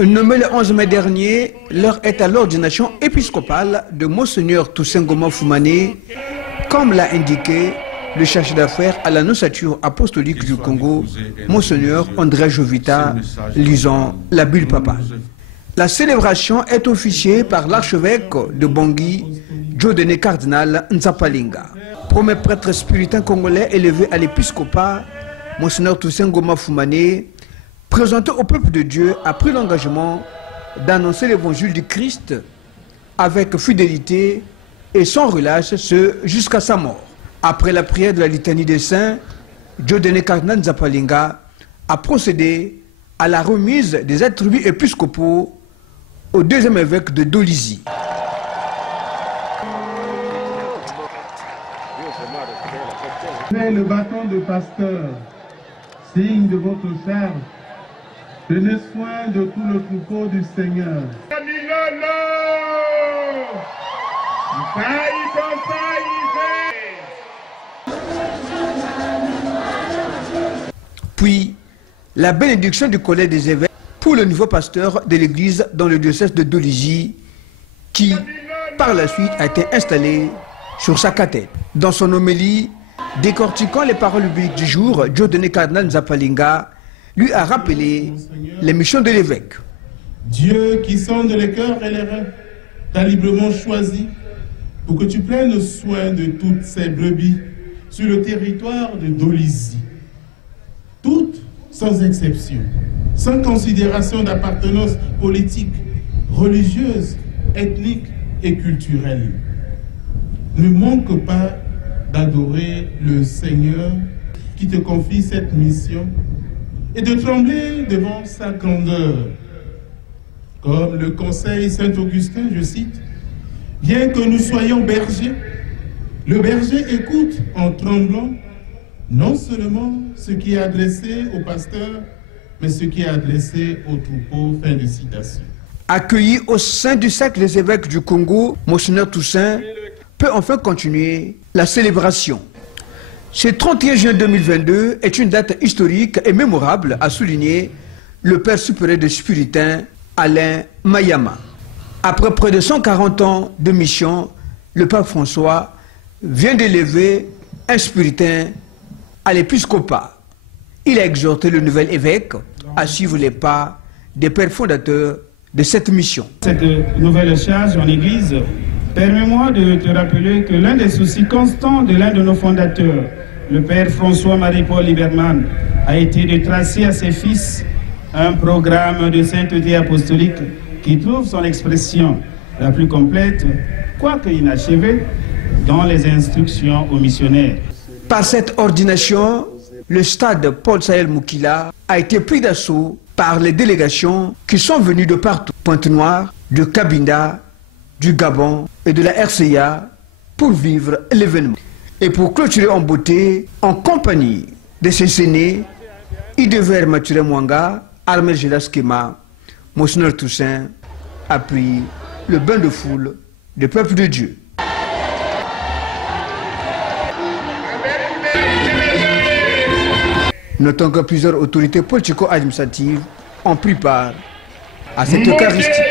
Nommé le 11 mai dernier, l'heure est à l'ordination épiscopale de Monseigneur Toussaint Ngoma Fumane, comme l'a indiqué le chargé d'affaires à l'Annonciature apostolique du Congo, Monseigneur André Jovita, lisant la bulle papale. La célébration est officiée par l'archevêque de Bangui, Dieudonné Cardinal Nzapalinga. Premier prêtre spiritain congolais élevé à l'épiscopat, Monseigneur Toussaint Ngoma Fumane, présenté au peuple de Dieu, a pris l'engagement d'annoncer l'évangile du Christ avec fidélité et sans relâche, ce jusqu'à sa mort. Après la prière de la litanie des saints, Dieudonné Cardinal Nzapalinga a procédé à la remise des attributs épiscopaux au deuxième évêque de Dolisie. Le bâton de pasteur, signe de votre charge, prenez soin de tout le troupeau du Seigneur. Puis, la bénédiction du collège des évêques pour le nouveau pasteur de l'église dans le diocèse de Dolisie, qui, par la suite, a été installé sur sa cathèdre. Dans son homélie, décortiquant les paroles bibliques du jour, Dieudonné Cardinal Nzapalinga lui a rappelé les missions de l'évêque. Dieu qui sonde les cœurs et les reins, t'a librement choisi pour que tu prennes soin de toutes ces brebis sur le territoire de Dolisie. Toutes sans exception, sans considération d'appartenance politique, religieuse, ethnique et culturelle. Ne manque pas d'adorer le Seigneur qui te confie cette mission et de trembler devant sa grandeur. Comme le conseil Saint-Augustin, je cite, « Bien que nous soyons bergers, le berger écoute en tremblant non seulement ce qui est adressé au pasteur, mais ce qui est adressé au troupeau. » Fin de citation. Accueilli au sein du cercle des évêques du Congo, Monseigneur Toussaint peut enfin continuer la célébration. Ce 31 juin 2022 est une date historique et mémorable, a souligné le père supérieur des Spiritains, Alain Mayama. Après près de 140 ans de mission, le pape François vient d'élever un Spiritain à l'épiscopat. Il a exhorté le nouvel évêque à suivre les pas des pères fondateurs de cette mission. Cette nouvelle charge en Église, permets-moi de te rappeler que l'un des soucis constants de l'un de nos fondateurs, le père François-Marie-Paul Liberman, a été de tracer à ses fils un programme de sainteté apostolique qui trouve son expression la plus complète, quoique inachevée, dans les instructions aux missionnaires. Par cette ordination, le stade Paul Sahel Moukila a été pris d'assaut par les délégations qui sont venues de partout, Pointe-Noire, de Cabinda, du Gabon et de la RCA pour vivre l'événement. Et pour clôturer en beauté, en compagnie de ses aînés, Idever Mature Mwanga, Armel Gelaskema, Monseigneur Toussaint a pris le bain de foule du peuple de Dieu. Notons que plusieurs autorités politico-administratives ont pris part à cette Eucharistie.